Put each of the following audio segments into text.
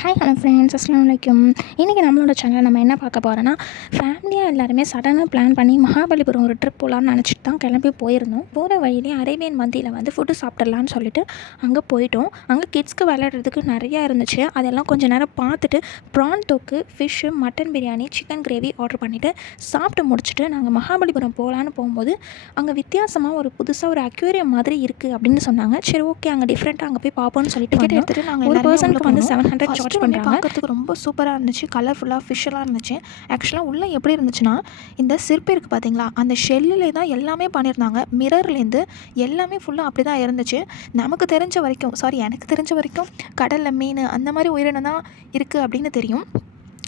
Hello friends, அஸ்ஸலாமு அலைக்கும். இன்றைக்கி நம்மளோட சேனல் நம்ம என்ன பார்க்க போகிறோன்னா, ஃபேமிலியாக எல்லாருமே சடனாக பிளான் பண்ணி மகாபலிபுரம் ஒரு ட்ரிப் போகலான்னு நினச்சிட்டு தான் கிளம்பி போயிருந்தோம். போகிற வழியிலே அரேபியன் மந்தியில் வந்து ஃபுட்டு சாப்பிட்றலான்னு சொல்லிட்டு அங்கே போயிட்டோம். அங்கே கிட்ஸ்க்கு விளையாடுறதுக்கு நிறையா இருந்துச்சு. அதெல்லாம் கொஞ்சம் நேரம் பார்த்துட்டு ப்ரான் தொக்கு, fish, mutton biryani, chicken gravy order பண்ணிவிட்டு சாப்பிட்டு முடிச்சுட்டு நாங்கள் மகாபலிபுரம் போகலான்னு போகும்போது அங்கே வித்தியாசமாக ஒரு புதுசாக ஒரு அக்வேரியம் மாதிரி இருக்குது அப்படின்னு சொன்னாங்க. சரி, ஓகே, அங்கே டிஃப்ரெண்ட்டாக அங்கே போய் பார்ப்போம்னு சொல்லிட்டு டிக்கெட் எடுத்துகிட்டு நாங்கள் ஒரு பர்சனுக்கு வந்து 700 சார்ஜ் பண்ணுறாங்க. பார்க்கறதுக்கு ரொம்ப சூப்பராக இருந்துச்சு, கலர்ஃபுல்லாக ஃபிஷ்ஷெல்லாம் இருந்துச்சு. ஆக்சுவலாக உள்ளே எப்படி இருந்துச்சுன்னா, இந்த சிற்பி இருக்குது பார்த்தீங்களா, அந்த ஷெல்லிலே தான் எல்லாமே பண்ணியிருந்தாங்க. மிரர்லேருந்து எல்லாமே ஃபுல்லாக அப்படி தான் இருந்துச்சு. எனக்கு தெரிஞ்ச வரைக்கும் கடலில் மீன் அந்த மாதிரி உயிரினம் தான் இருக்குது அப்படின்னு தெரியும்.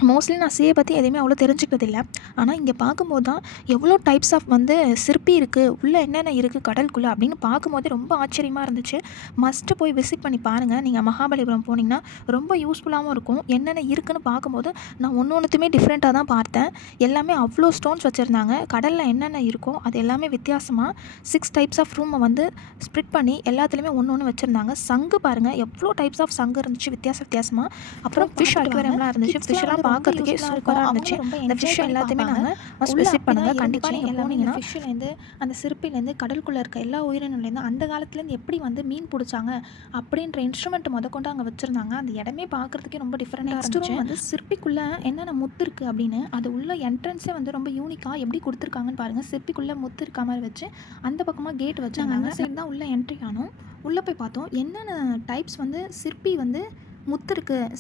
மோஸ்ட்லி நான் சீயை பற்றி எதுவுமே அவ்வளோ தெரிஞ்சுக்கிறதில்ல. ஆனால் இங்கே பார்க்கும்போது தான் எவ்வளோ டைப்ஸ் ஆஃப் வந்து சிற்பி இருக்குது, உள்ளே என்னென்ன இருக்குது கடலுக்குள்ளே அப்படின்னு பார்க்கும்போதே ரொம்ப ஆச்சரியமாக இருந்துச்சு. மஸ்ட்டு போய் விசிட் பண்ணி பாருங்கள். நீங்கள் மகாபலிபுரம் போனீங்கன்னா ரொம்ப யூஸ்ஃபுல்லாகவும் இருக்கும். என்னென்ன இருக்குதுன்னு பார்க்கும்போது நான் ஒன்றுத்துமே டிஃப்ரெண்ட்டாக தான் பார்த்தேன். எல்லாமே அவ்வளோ ஸ்டோன்ஸ் வச்சுருந்தாங்க. கடலில் என்னென்ன இருக்கோ அது எல்லாமே வித்தியாசமாக 6 டைப்ஸ் ஆஃப் ரூமை வந்து ஸ்ப்ளிட் பண்ணி எல்லாத்துலேயுமே ஒன்று வச்சுருந்தாங்க. சங்கு பாருங்கள், எவ்வளோ டைப்ஸ் ஆஃப் சங்கு இருந்துச்சு வித்தியாசமாக. அப்புறம் ஃபிஷ் அக்வேரியம்லாம் இருந்துச்சு. ஃபிஷ்ஷெல்லாம் பார்க்கறதுக்கே சூப்பராக இருந்துச்சு. இந்த ஃபிஷ் எல்லாத்தையுமே நாங்கள் மஸ்ட் விசிட் பண்ணுங்கள். கண்டிப்பாக நீங்கள் போனீங்கன்னா ஃபிஷ்ஷுலேருந்து அந்த சிற்பிலேருந்து கடலுக்குள்ளே இருக்க எல்லா உயிரினங்கள்லேருந்து அந்த காலத்துலேருந்து எப்படி வந்து மீன் பிடிச்சாங்க அப்படின்ற இன்ஸ்ட்ருமெண்ட் முதற்கொண்டு அங்கே வச்சுருந்தாங்க. அந்த இடமே பார்க்குறதுக்கே ரொம்ப டிஃப்ரெண்ட்டாக இருந்துச்சு. வந்து சிற்பிக்குள்ளே என்னென்ன முத்து இருக்குது அப்படின்னு அது உள்ள என்ட்ரன்ஸே வந்து ரொம்ப யூனிக்காக எப்படி கொடுத்துருக்காங்கன்னு பாருங்கள். சிற்பிக்குள்ளே முத்து இருக்க மாதிரி வச்சு அந்த பக்கமாக கேட் வச்சுருந்தாங்க. அந்த சைடு தான் உள்ளே என்ட்ரி ஆனோம். உள்ளே போய் பார்த்தோம் என்னென்ன டைப்ஸ் வந்து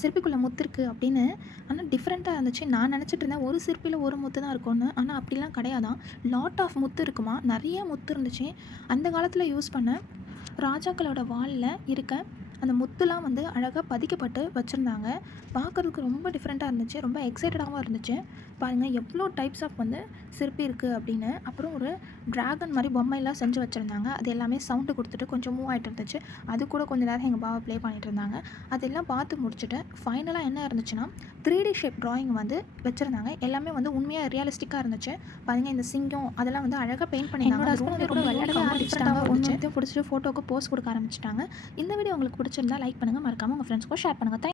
சிற்பிக்குள்ளே முத்து இருக்குது அப்படின்னு. ஆனால் டிஃப்ரெண்ட்டாக இருந்துச்சு. நான் நினச்சிட்டு இருந்தேன் ஒரு சிற்பியில் ஒரு முத்து தான் இருக்கும்னு. ஆனால் அப்படிலாம் கிடையாதான். லாட் ஆஃப் முத்து இருக்குமா, நிறைய முத்து இருந்துச்சு. அந்த காலத்தில் யூஸ் பண்ண ராஜாக்களோட வாலில் இருக்க அந்த முத்துலாம் வந்து அழகாக பதிக்கப்பட்டு வச்சுருந்தாங்க. பார்க்குறதுக்கு ரொம்ப டிஃப்ரெண்ட்டாக இருந்துச்சு, ரொம்ப எக்ஸைட்டடாகவும் இருந்துச்சு. பாருங்கள் எவ்வளோ டைப்ஸ் ஆஃப் வந்து சிற்பி இருக்குது அப்படின்னு. அப்புறம் ஒரு ட்ராகன் மாதிரி பொம்மையெல்லாம் செஞ்சு வச்சுருந்தாங்க. அது எல்லாமே சவுண்டு கொடுத்துட்டு கொஞ்சம் மூவ் ஆகிட்டு இருந்துச்சு. அது கூட கொஞ்சம் நேரம் எங்கள் பாவை ப்ளே பண்ணிகிட்டு இருந்தாங்க. அதெல்லாம் பார்த்து முடிச்சுட்டு ஃபைனலாக என்ன இருந்துச்சுன்னா 3D ஷேப் ட்ராயிங் வந்து வச்சுருந்தாங்க. எல்லாமே வந்து உண்மையாக ரியலிஸ்டிக்காக இருந்துச்சு. பாருங்கள் இந்த சிங்கம் அதெல்லாம் வந்து அழகாக பெயிண்ட் பண்ணியிருந்தாங்க. ரொம்ப விளையாட ஒன்று பிடிச்சிட்டு ஃபோட்டோவுக்கு போஸ்ட் கொடுக்க ஆரம்பிச்சிட்டாங்க. இந்த வீடியோ உங்களுக்கு பிடிச்சிருந்தா லைக் பண்ணுங்கள், மறக்காமல் உங்கள் ஃப்ரெண்ட்ஸ்க்கும் ஷேர் பண்ணுங்கள்.